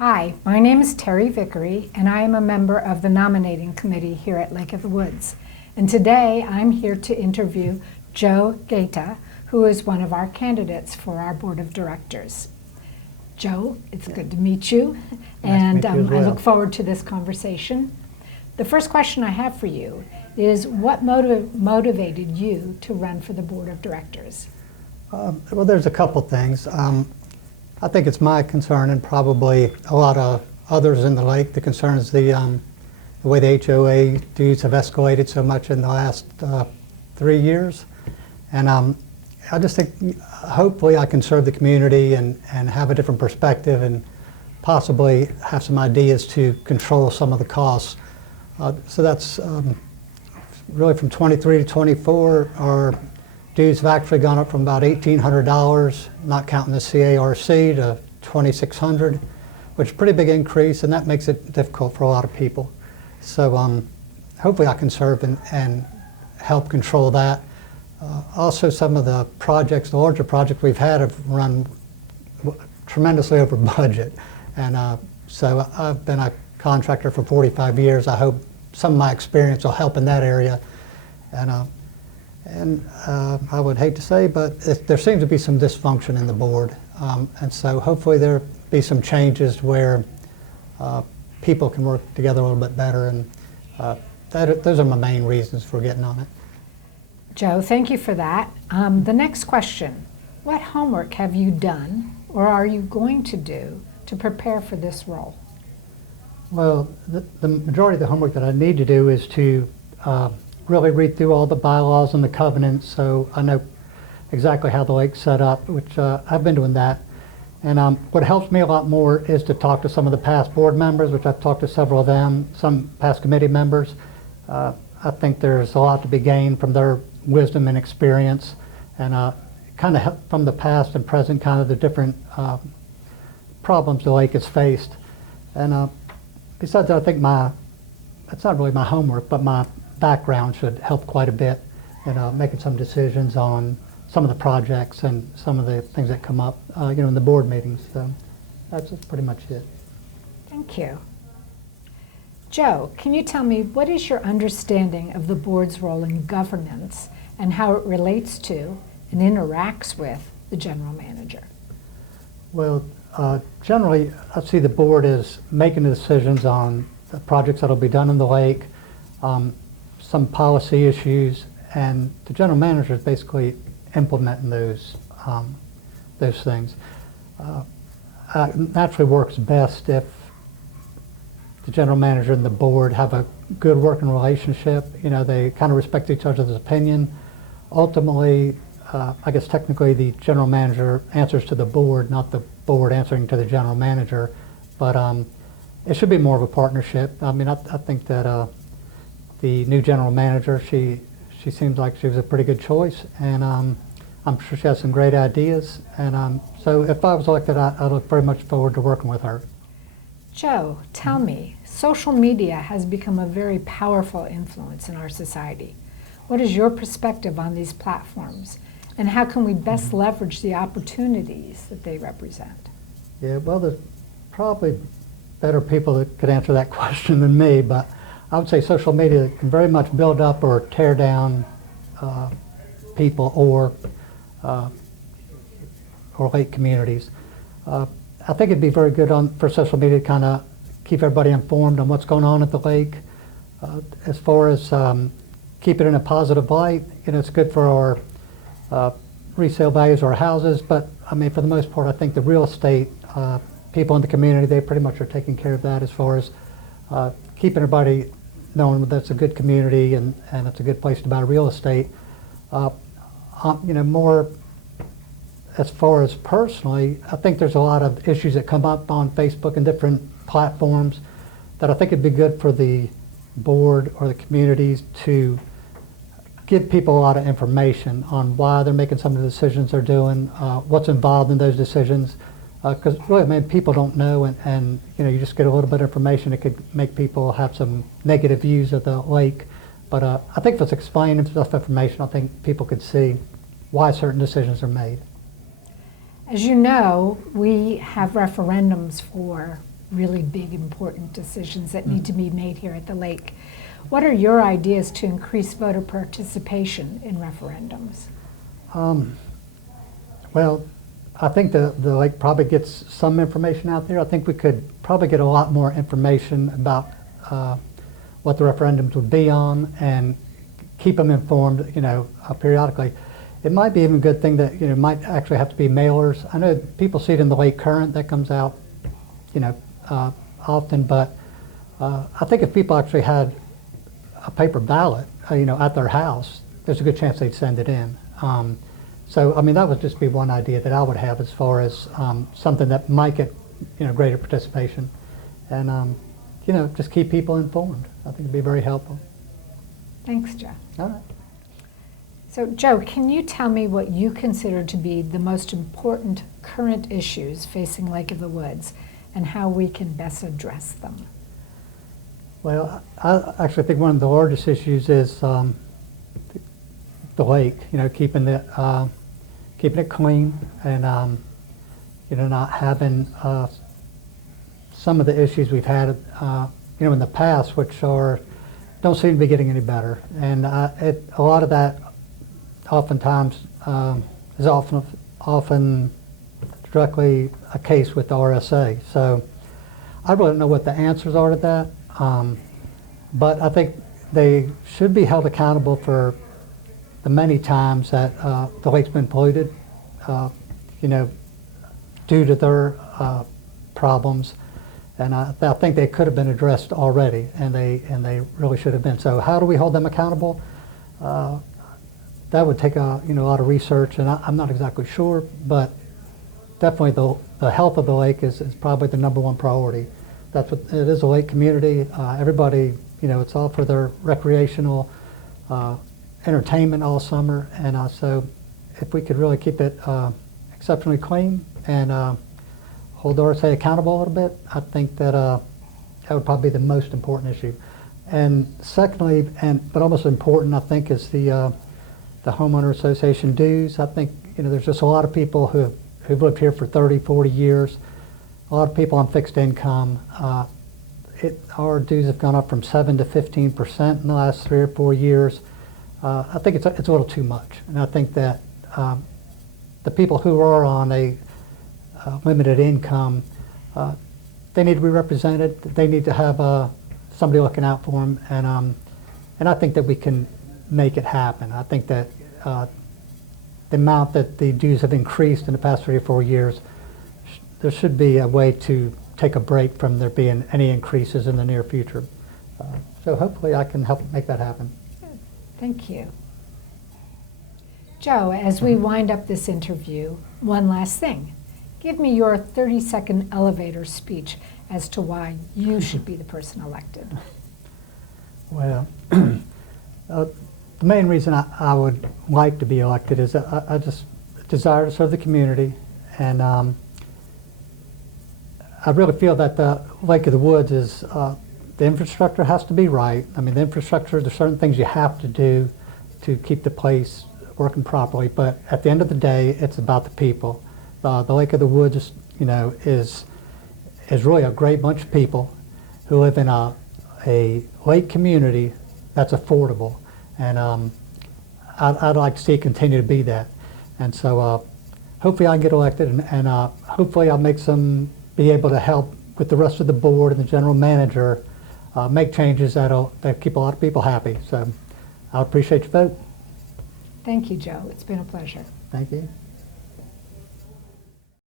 Hi, my name is Terry Vickery, and I am a member of the nominating committee here at Lake of the Woods. And today I'm here to interview Joe GAITA, who is one of our candidates for our board of directors. Joe, it's good to meet you, and Nice to meet you as well. I look forward to this conversation. The first question I have for you is what motivated you to run for the board of directors? Well, there's a couple things. I think it's my concern, and probably a lot of others in the lake, the concern is the way the HOA dues have escalated so much in the last 3 years. And I just think hopefully I can serve the community and have a different perspective and possibly have some ideas to control some of the costs. So that's really from 23 to 24, our dues have actually gone up from about $1,800, not counting the CARC, to $2,600, which is a pretty big increase, and that makes it difficult for a lot of people. So hopefully I can serve and help control that. Also, some of the projects, the larger projects we've had have run tremendously over budget. And so I've been a contractor for 45 years. I hope some of my experience will help in that area. And I would hate to say, but there seems to be some dysfunction in the board. And so hopefully there'll be some changes where people can work together a little bit better. And those are my main reasons for getting on it. Joe, thank you for that. The next question, what homework have you done or are you going to do to prepare for this role? Well, the majority of the homework that I need to do is to really read through all the bylaws and the covenants, so I know exactly how the lake's set up, which I've been doing that. And what helps me a lot more is to talk to some of the past board members, which I've talked to several of them, some past committee members. I think there's a lot to be gained from their wisdom and experience, and kind of help from the past and present, kind of the different problems the lake has faced. And besides that, I think it's not really my homework, but my background should help quite a bit in making some decisions on some of the projects and some of the things that come up in the board meetings. So that's pretty much it. Thank you. Joe, can you tell me what is your understanding of the board's role in governance and how it relates to and interacts with the general manager? Well, generally I see the board as making the decisions on the projects that will be done in the lake, some policy issues, and the general manager is basically implementing those things. Naturally works best if the general manager and the board have a good working relationship. They kind of respect each other's opinion. Ultimately, I guess technically the general manager answers to the board, not the board answering to the general manager, but it should be more of a partnership. I mean, I think that the new general manager, she seems like she was a pretty good choice, and I'm sure she has some great ideas. And so if I was elected, I look very much forward to working with her. Joe, tell me, social media has become a very powerful influence in our society. What is your perspective on these platforms, and how can we best leverage the opportunities that they represent? Yeah, well, there's probably better people that could answer that question than me, but I would say social media can very much build up or tear down people or lake communities. I think it'd be very good for social media to kind of keep everybody informed on what's going on at the lake. As far as keep it in a positive light, it's good for our resale values of our houses, but I mean, for the most part, I think the real estate people in the community, they pretty much are taking care of that as far as keeping everybody knowing that it's a good community and it's a good place to buy real estate. More as far as personally, I think there's a lot of issues that come up on Facebook and different platforms that I think it'd be good for the board or the communities to give people a lot of information on why they're making some of the decisions they're doing, what's involved in those decisions. Because really, I mean, people don't know, and you just get a little bit of information. It could make people have some negative views of the lake. But I think if it's explained enough information, I think people could see why certain decisions are made. As you know, we have referendums for really big, important decisions that need to be made here at the lake. What are your ideas to increase voter participation in referendums? Well, I think the lake probably gets some information out there. I think we could probably get a lot more information about what the referendums would be on and keep them informed, periodically. It might be even a good thing that, might actually have to be mailers. I know people see it in the Lake Current that comes out, often, but I think if people actually had a paper ballot, at their house, there's a good chance they'd send it in. So, I mean, that would just be one idea that I would have as far as something that might get, greater participation. And, just keep people informed. I think it'd be very helpful. Thanks, Joe. All right. So, Joe, can you tell me what you consider to be the most important current issues facing Lake of the Woods and how we can best address them? Well, I actually think one of the largest issues is the lake, keeping it clean and, not having some of the issues we've had, in the past, which don't seem to be getting any better. And a lot of that oftentimes is often directly a case with the RSA. So I really don't know what the answers are to that, but I think they should be held accountable for the many times that the lake's been polluted, due to their problems. And I think they could have been addressed already, and they really should have been. So how do we hold them accountable? That would take a lot of research, and I'm not exactly sure, but definitely the health of the lake is probably the #1 priority. That's what it is, a lake community. Everybody, it's all for their recreational entertainment all summer, and so if we could really keep it exceptionally clean and hold RSA accountable a little bit, I think that that would probably be the most important issue. And secondly, but almost important, I think, is the homeowner association dues. I think there's just a lot of people who've lived here for 30, 40 years. A lot of people on fixed income. Our dues have gone up from 7 to 15% in the last 3 or 4 years. I think it's a little too much, and I think that the people who are on a limited income, they need to be represented. They need to have somebody looking out for them, and I think that we can make it happen. I think that the amount that the dues have increased in the past 3 or 4 years, there should be a way to take a break from there being any increases in the near future. So hopefully I can help make that happen. Good. Thank you. Joe, as we wind up this interview, one last thing. Give me your 30-second elevator speech as to why you should be the person elected. Well, the main reason I would like to be elected is I just desire to serve the community, and I really feel that the Lake of the Woods is, the infrastructure has to be right. I mean, the infrastructure, there's certain things you have to do to keep the place working properly, but at the end of the day, it's about the people. The Lake of the Woods, is really a great bunch of people who live in a lake community that's affordable, and I'd like to see it continue to be that. And so hopefully I can get elected, and hopefully I'll be able to help with the rest of the board and the general manager make changes that keep a lot of people happy. So I appreciate your vote. Thank you, Joe. It's been a pleasure. Thank you.